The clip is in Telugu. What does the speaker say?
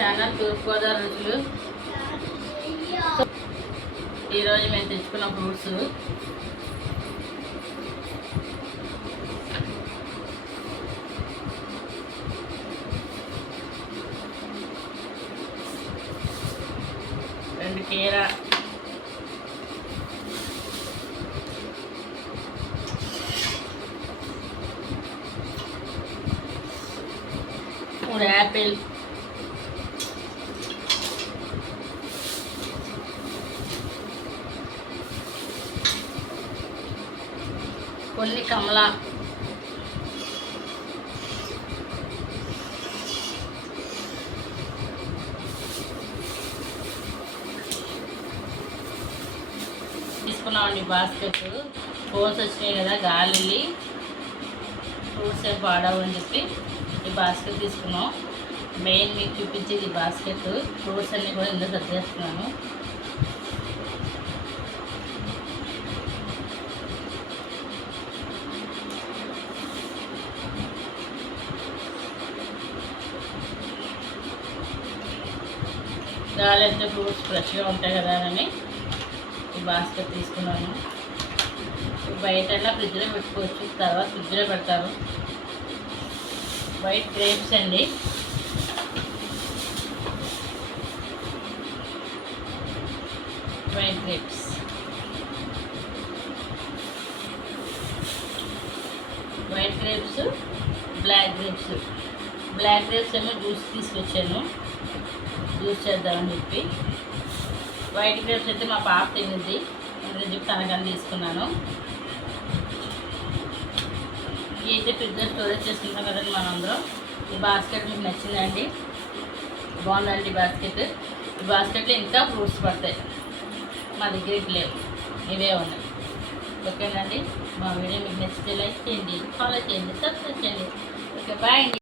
ఛానల్ తూర్పుగోదావరి రుచులు. ఈరోజు మేము తెచ్చుకున్న ఫ్రూట్స్. రెండు కీర. మూడు యాపిల్. కొన్ని కమల. తీసుకున్నామండి బాస్కెట్. ఫోన్స్ వచ్చినాయి కదా గాలి ఫ్రూట్స్ ఏం పాడవు అని చెప్పి ఈ బాస్కెట్ తీసుకున్నాం. మెయిన్ మీకు చూపించేది ఈ బాస్కెట్. ఫ్రూట్స్ అన్నీ కూడా ఇందులో సర్దేస్తున్నాను. గాలి ఫ్రూట్స్ ఫ్రెష్గా ఉంటాయి కదా అని ఈ బాస్కెట్ తీసుకున్నాను. బయట ఫ్రిడ్జ్లో పెట్టుకోవచ్చు తర్వాత ఫ్రిడ్జ్లో పెడతారు వైట్ గ్రేప్స్ అండి. White grapes white grapes black grapes black grapes ఏమో జ్యూస్ తీసుకొచ్చాను. యూజ్ చేద్దామని చెప్పి. వైట్ గ్రేప్స్ అయితే మా పాప తినింది. అందుకని చెప్పి తనకని తీసుకున్నాను. ఇవి ఫ్రిడ్జ్లో స్టోరేజ్ చేసుకుంటాం కదండి మనందరం. ఈ బాస్కెట్ మీకు నచ్చిందండి. బాగుందండి బాస్కెట్. ఈ బాస్కెట్లో ఇంకా ఫ్రూట్స్ పడతాయి. మా దగ్గర ఇవి లేవు. ఇవే ఉన్నాయి. ఓకేనండి? మా వీడియో మీకు నచ్చితే లైక్ చేయండి ఫాలో చేయండి సబ్స్క్రైబ్ చేయండి. ఓకే బాయ్ అండి.